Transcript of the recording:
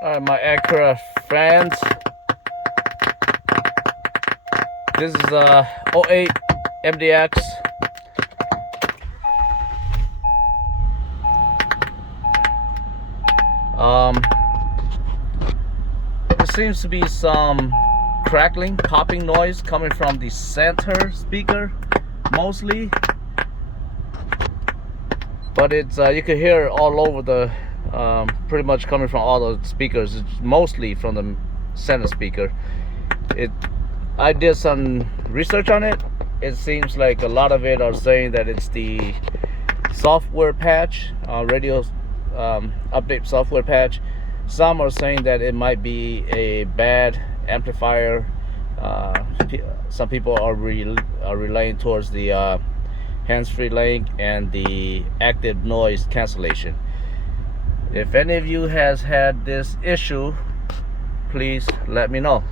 My Acura fans, this is a 08 MDX. There seems to be some crackling, popping noise coming from the center speaker, mostly. But it's you can hear it all over the, pretty much coming from all the speakers. It's mostly from the center speaker. I did some research on it. It seems like a lot of it are saying that it's the software patch, radio update software patch. Some are saying that it might be a bad amplifier. Some people are relaying towards the hands-free link and the active noise cancellation. If any of you has had this issue, please let me know.